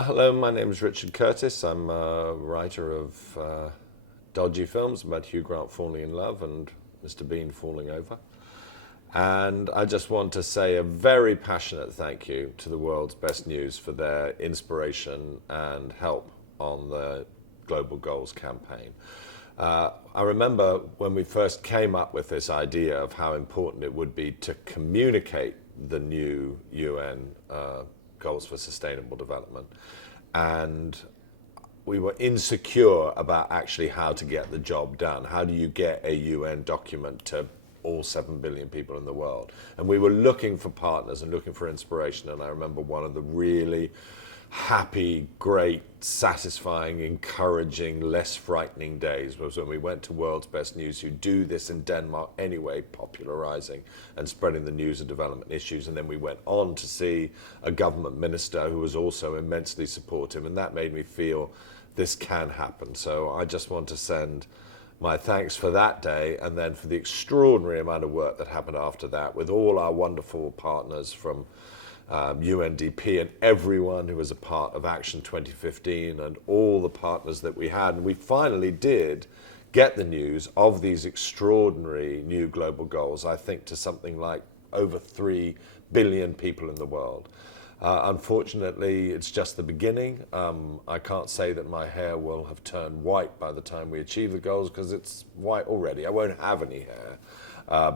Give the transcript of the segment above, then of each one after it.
Hello, my name is Richard Curtis. I'm a writer of dodgy films about Hugh Grant falling in love and Mr. Bean falling over. And I just want to say a very passionate thank you to the World's Best News for their inspiration and help on the Global Goals campaign. I remember when we first came up with this idea of how important it would be to communicate the new UN goals for sustainable development. And we were insecure about actually how to get the job done. How do you get a UN document to all 7 billion people in the world? And we were looking for partners and looking for inspiration. And I remember one of the really happy, great, satisfying, encouraging, less frightening days was when we went to World's Best News, who do this in Denmark anyway, popularizing and spreading the news of development issues. And then we went on to see a government minister who was also immensely supportive, and that made me feel this can happen. So I just want to send my thanks for that day, and then for the extraordinary amount of work that happened after that with all our wonderful partners from UNDP and everyone who was a part of Action 2015 and all the partners that we had. And we finally did get the news of these extraordinary new global goals, I think to something like over 3 billion people in the world. Unfortunately, it's just the beginning. I can't say that my hair will have turned white by the time we achieve the goals, because it's white already. I won't have any hair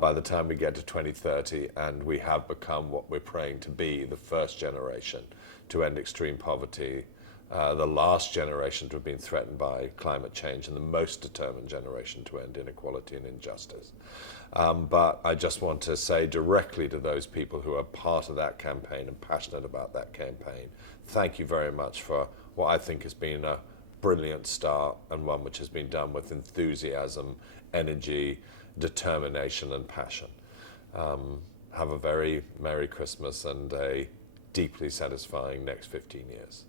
by the time we get to 2030, and we have become what we're praying to be, the first generation to end extreme poverty, the last generation to have been threatened by climate change, and the most determined generation to end inequality and injustice. But I just want to say directly to those people who are part of that campaign and passionate about that campaign, thank you very much for what I think has been a brilliant start, and one which has been done with enthusiasm, energy, determination and passion. Have a very Merry Christmas and a deeply satisfying next 15 years.